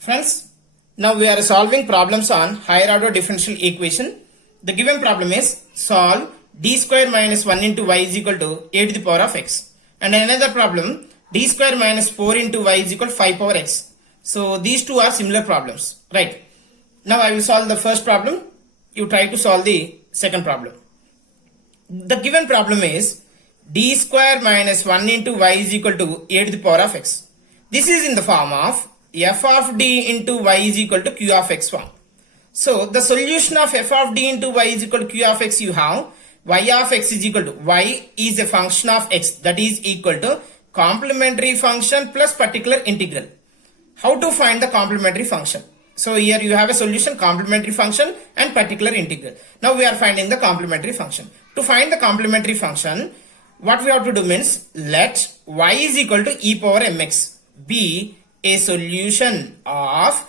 Friends, now we are solving problems on higher order differential equation. The given problem is solve d square minus 1 into y is equal to a to the power of x. And another problem, d square minus 4 into y is equal to 5 power x. So these two are similar problems, right? Now I will solve the first problem. You try to solve the second problem. The given problem is d square minus 1 into y is equal to a to the power of x. This is in the form of f of d into y is equal to q of x form. So the solution of f of d into y is equal to q of x, you have y of x is equal to y is a function of x, that is equal to complementary function plus particular integral. How to find the complementary function? So here you have a solution, complementary function and particular integral. Now we are finding the complementary function. To find the complementary function, what we have to do means let y is equal to e power mx be a solution of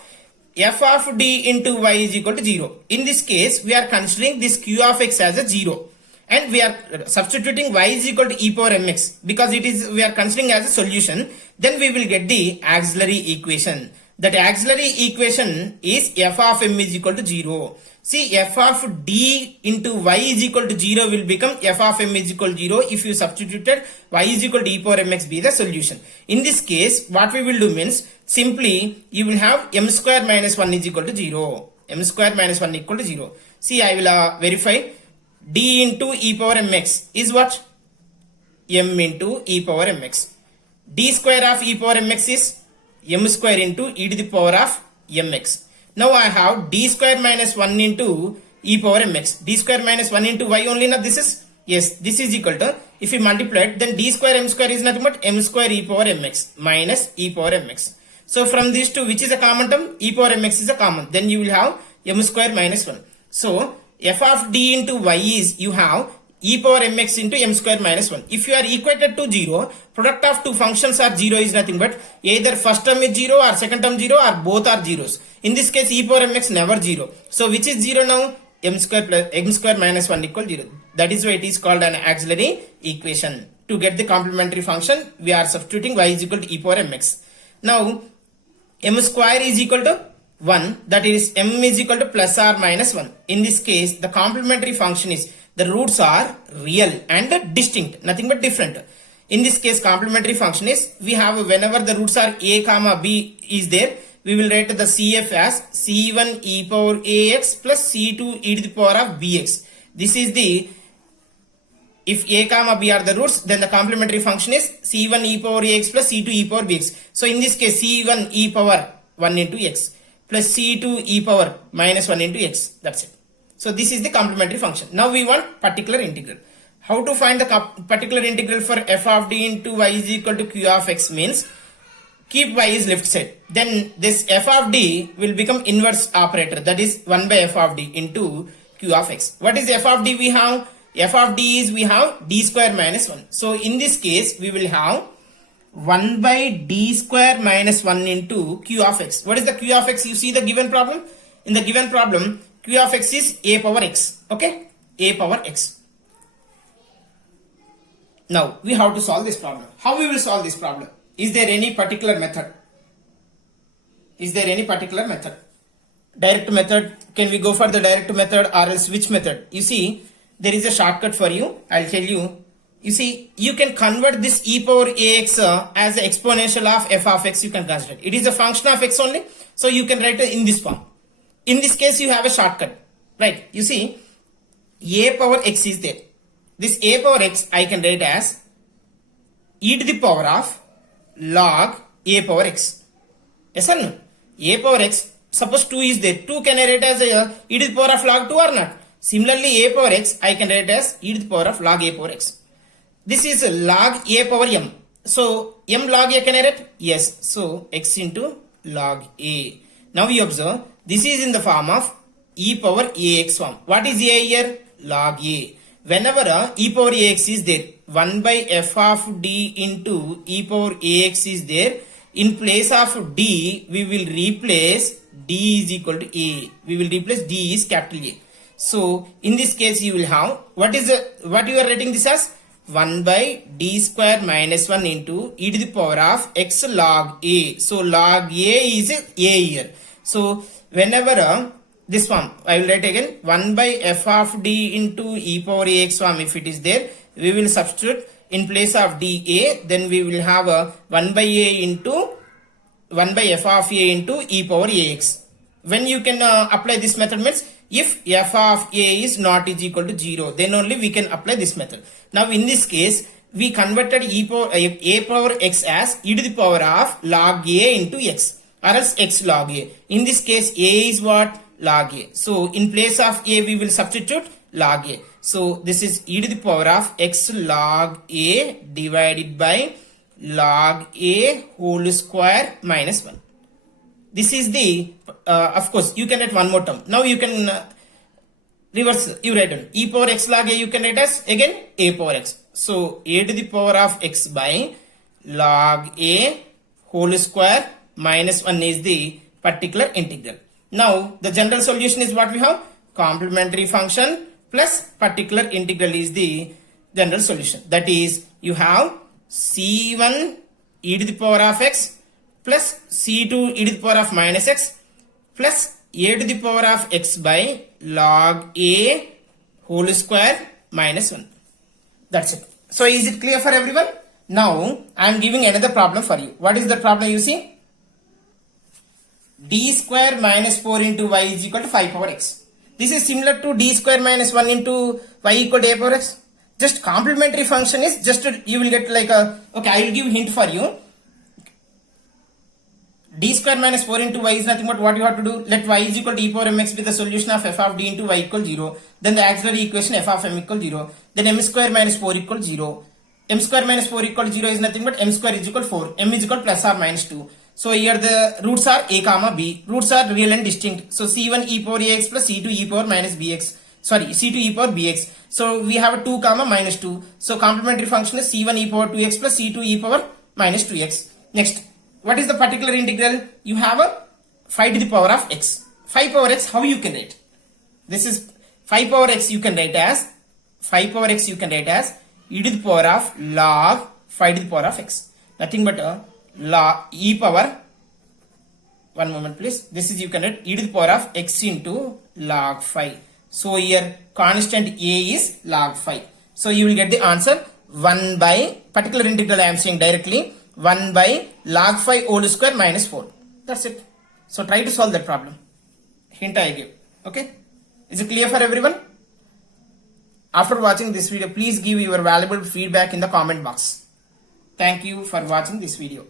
f of d into y is equal to 0. In this case, we are considering this q of x as a 0. And we are substituting y is equal to e power mx because it is we are considering as a solution. Then we will get the auxiliary equation. That auxiliary equation is f of m is equal to 0. See, f of d into y is equal to 0 will become f of m is equal to 0 if you substituted y is equal to e power mx be the solution. In this case, what we will do means simply you will have m square minus 1 is equal to 0. M square minus 1 equal to 0. See, I will verify d into e power mx is what? M into e power mx. D square of e power mx is m square into e to the power of mx. Now I have d square minus 1 into e power mx. D square minus 1 into y only, now this is, yes, this is equal to, if we multiply it, then d square m square is nothing but m square e power mx minus e power mx. So from these two, which is a common term? E power mx is a common. Then you will have m square minus 1. So f of d into y is, you have e power mx into m square minus 1. If you are equated to 0, product of two functions are 0 is nothing but either first term is 0 or second term 0 or both are zeros. In this case, e power mx never 0. So which is 0 now? M square plus m square minus 1 equal 0. That is why it is called an auxiliary equation. To get the complementary function, we are substituting y is equal to e power mx. Now m square is equal to 1, that is m is equal to plus or minus 1. In this case, the complementary function is the roots are real and distinct, nothing but different. In this case, complementary function is we have whenever the roots are a comma b is there, we will write the CF as c1 e power ax plus c2 e to the power of bx. This is the, if a comma b are the roots, then the complementary function is c1 e power ax plus c2 e power bx. So in this case, c1 e power 1 into x plus c2 e power minus 1 into x. That's it. So this is the complementary function. Now we want particular integral. How to find the particular integral for f of d into y is equal to q of x means keep y is left side. Then this f of d will become inverse operator, that is 1 by f of d into q of x. What is f of d we have? F of d is we have d square minus 1. So in this case we will have 1 by d square minus 1 into q of x. What is the q of x? You see the given problem? In the given problem, q of x is a power x. Okay? A power x. Now we have to solve this problem. How we will solve this problem? Is there any particular method? Is there any particular method? Direct method? Can we go for the direct method or else which method? You see, there is a shortcut for you. I'll tell you. You see, you can convert this e power ax as the exponential of f of x. You can consider it. It is a function of x only. So you can write it in this form. In this case, you have a shortcut. Right? You see, a power x is there. This a power x I can write as e to the power of log a power x. Yes or no? A power x, suppose 2 is there. 2 can I write as e to the power of log 2 or not? Similarly, a power x I can write as e to the power of log a power x. This is log a power m. So m log a can I write? Yes. So x into log a. Now we observe this is in the form of e power ax form. What is a here? Log a. Whenever e power ax is there, 1 by f of d into e power ax is there, in place of d, we will replace d is equal to a. We will replace d is capital A. So in this case, you will have, what you are writing this as? 1 by d square minus 1 into e to the power of x log a. So log a is a here. So whenever this form, I will write again 1 by f of d into e power ax form. If it is there, we will substitute in place of dA, then we will have a 1 by a into 1 by f of a into e power ax. When you can apply this method means if f of a is not is equal to 0, then only we can apply this method. Now in this case, we converted e power a power x as e to the power of log a into x, or else x log a. In this case, a is what? Log a. So in place of a, we will substitute log a. So this is e to the power of x log a divided by log a whole square minus 1. This is the, of course, you can write one more term. Now you can reverse, you write on e power x log a, you can write as again a power x. So a to the power of x by log a whole square minus 1 is the particular integral. Now the general solution is what we have? Complementary function plus particular integral is the general solution. That is, you have c1 e to the power of x plus c2 e to the power of minus x plus a to the power of x by log a whole square minus 1. That's it. So is it clear for everyone? Now I am giving another problem for you. What is the problem you see? D square minus 4 into y is equal to 5 power x. This is similar to d square minus 1 into y equal to a power x. Just complementary function is just you will get like a, okay, I will give hint for you. D square minus 4 into y is nothing but what you have to do. Let y is equal to e power mx with the solution of f of d into y equals 0. Then the auxiliary equation f of m equals 0. Then m square minus 4 equals 0. M square minus 4 equals 0 is nothing but m square is equal 4. M is equal plus or minus 2. So here the roots are a comma b. Roots are real and distinct. So c1 e power ax plus c2 e power minus bx. Sorry, c2 e power bx. So we have a 2 comma minus 2. So complementary function is c1 e power 2x plus c2 e power minus 2x. Next, what is the particular integral? You have a 5 to the power of x. 5 power x, how you can write? This is 5 power x you can write as, 5 power x you can write as e to the power of log 5 to the power of x. Nothing but a log e power, one moment please, this is you can write e to the power of x into log 5. So here constant a is log 5. So you will get the answer 1 by, particular integral I am saying directly, 1 by log 5 whole square minus 4. That's it. So try to solve that problem. Hint I give. Okay. Is it clear for everyone? After watching this video, please give your valuable feedback in the comment box. Thank you for watching this video.